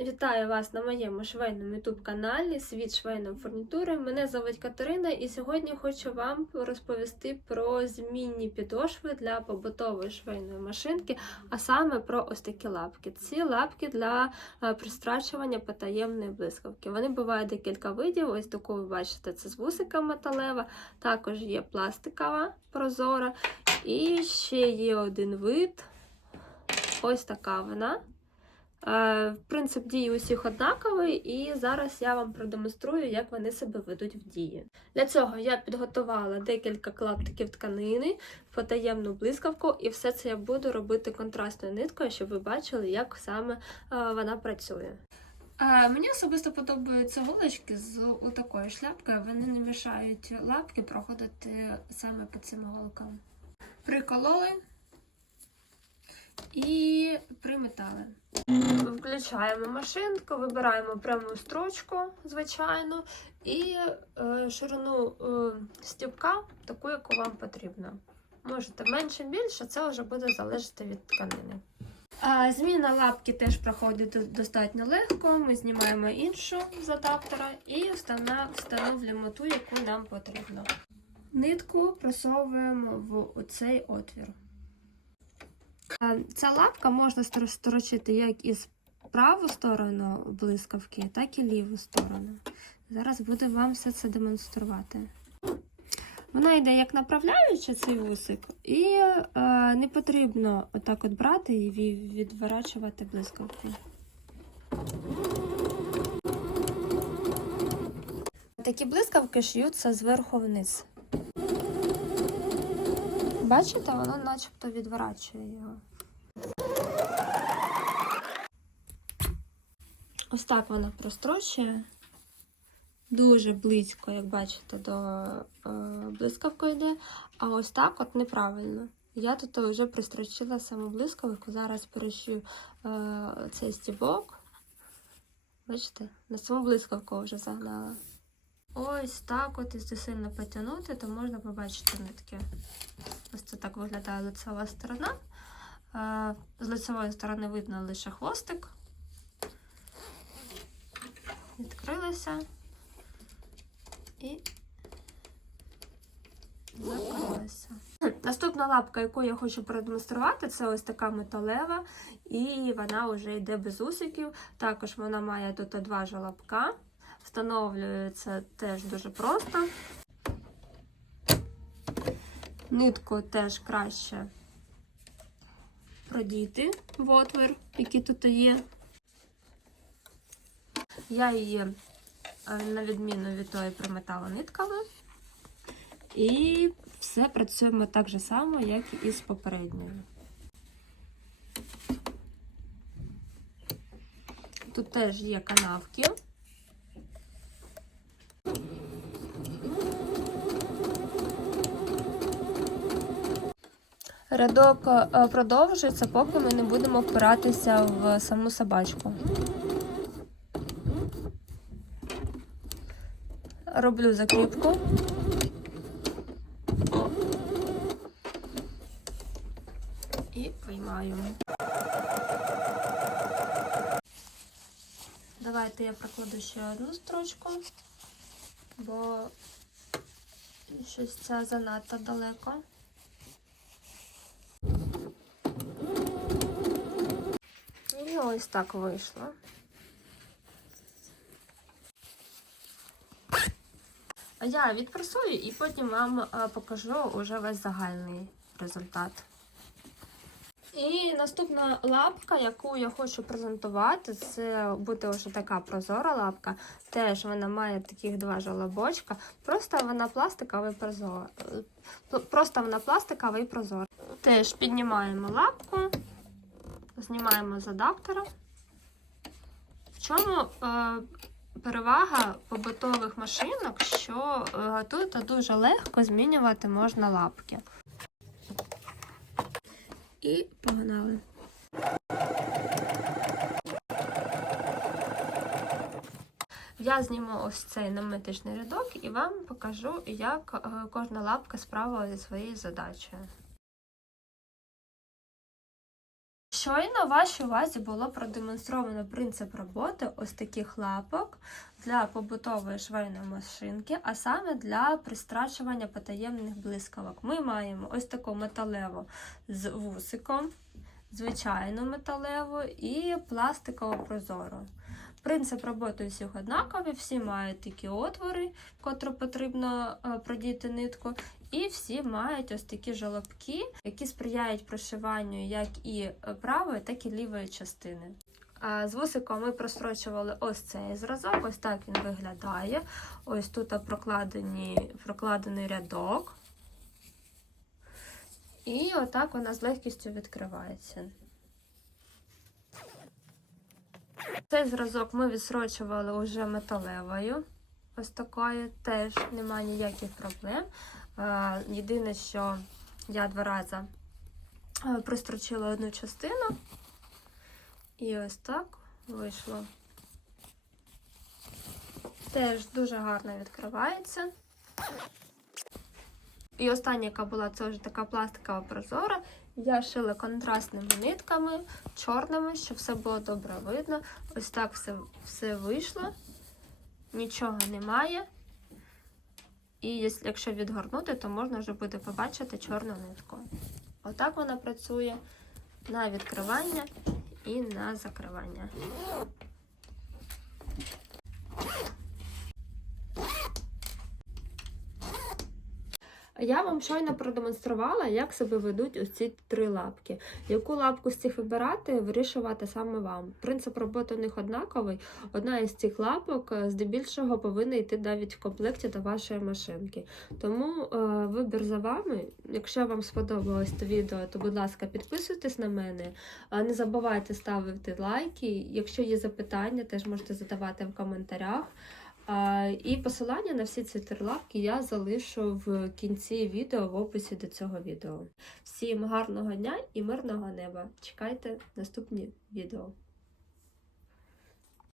Вітаю вас на моєму швейному youtube каналі Світ швейної фурнітури. Мене звуть Катерина, і сьогодні хочу вам розповісти про змінні підошви для побутової швейної машинки, а саме про ось такі лапки. Ці лапки для е, пристрачування потаємної блискавки. Вони бувають декілька видів. Ось таку ви бачите, це з вусиком металева, також є пластикова прозора, і ще є один вид. Ось така вона. Е, Принцип дії усіх однаковий, і зараз я вам продемонструю, як вони себе ведуть в дії. Для цього я підготувала декілька клаптиків тканини, потаємну блискавку, і все це я буду робити контрастною ниткою, щоб ви бачили, як саме е, вона працює. А, мені особисто подобаються голочки з такою шляпкою. Вони не мішають лапки проходити саме по цим голкам. Прикололи і приметали. Включаємо машинку, вибираємо пряму строчку, звичайно, і е, ширину е, стіпка, таку, яку вам потрібно. Можете менше більше, це вже буде залежати від тканини. Зміна лапки теж проходить достатньо легко. Ми знімаємо іншу з адаптера і встановлюємо ту, яку нам потрібно. Нитку просовуємо в оцей отвір. А, Ця лапка можна сторочити як із праву сторону блискавки, так і ліву сторону. Зараз буду вам все це демонструвати. Вона йде як направляюча цей вусик, і е, не потрібно отак от брати і відворачувати блискавку. Такі блискавки шиються зверху вниз. Бачите, воно начебто відворачує його. Ось так вона прострочує. Дуже близько, як бачите, до е, блискавки йде. А ось так от неправильно. Я тут вже пристрочила саму блискавку. Зараз перещу е, цей стібок. Бачите, на саму блискавку вже загнала. Ось так от, якщо сильно потягнути, то можна побачити нитки. Ось це так виглядає лицева сторона. Е, З лицевої сторони видно лише хвостик. Відкрилася і закрилася. Наступна лапка, яку я хочу продемонструвати, це ось така металева, і вона вже йде без усиків. Також вона має тут два жолобка. Встановлюється теж дуже просто. Нитку теж краще продіти в отвір, який тут є. Я її, е, на відміну від тої, приметала нитками. І все працюємо так же само, як і з попередньою. Тут теж є канавки. Рядок е, продовжується, поки ми не будемо впиратися в саму собачку. Роблю закріпку. І виймаю. Давайте я прокладу ще одну строчку, бо щось ця занадто далеко. І ось так вийшло. Я відпресую і потім вам е, покажу уже весь загальний результат. І наступна лапка, яку я хочу презентувати, це буде вже така прозора лапка. Теж вона має таких два жолобочка. Просто вона пластикова і прозора. Просто вона пластикова і прозора. Теж піднімаємо лапку, знімаємо з адаптера. В чому е, перевага побутових машинок, що е, тут дуже легко змінювати можна лапки. І погнали. Я зніму ось цей наметичний рядок і вам покажу, як е, кожна лапка справила зі своєю задачею. Щойно вашій увазі було продемонстровано принцип роботи ось таких лапок для побутової швейної машинки, а саме для пристрачування потаємних блискавок. Ми маємо ось таку металеву з вусиком, звичайну металеву і пластикову прозору. Принцип роботи всіх однаковий, всі мають такі отвори, в котрі потрібно е, продіти нитку, і всі мають ось такі жолобки, які сприяють прошиванню як і правої, так і лівої частини. З вусиком ми прострочували ось цей зразок, ось так він виглядає. Ось тут прокладені, прокладений рядок. І отак вона з легкістю відкривається. Цей зразок ми відсрочували вже металевою. Ось такою теж немає ніяких проблем. Е, Єдине, що я два рази е, пристрочила одну частину, і ось так вийшло. Теж дуже гарно відкривається. І остання, яка була, це вже така пластикова прозора. Я шила контрастними нитками, чорними, щоб все було добре видно. Ось так все, все вийшло. Нічого немає. І якщо- відгорнути, то можна вже буде побачити чорну нитку. Отак вона працює на відкривання і на закривання. Я вам щойно продемонструвала, як себе ведуть ось ці три лапки. Яку лапку з цих вибирати, вирішувати саме вам. Принцип роботи у них однаковий. Одна із цих лапок е, здебільшого повинна йти навіть в комплекті до вашої машинки. Тому е, вибір за вами. Якщо вам сподобалось це відео, то будь ласка, підписуйтесь на мене. Не забувайте ставити лайки. Якщо є запитання, теж можете задавати в коментарях. І посилання на всі ці три лапки я залишу в кінці відео в описі до цього відео. Всім гарного дня і мирного неба! Чекайте наступні відео.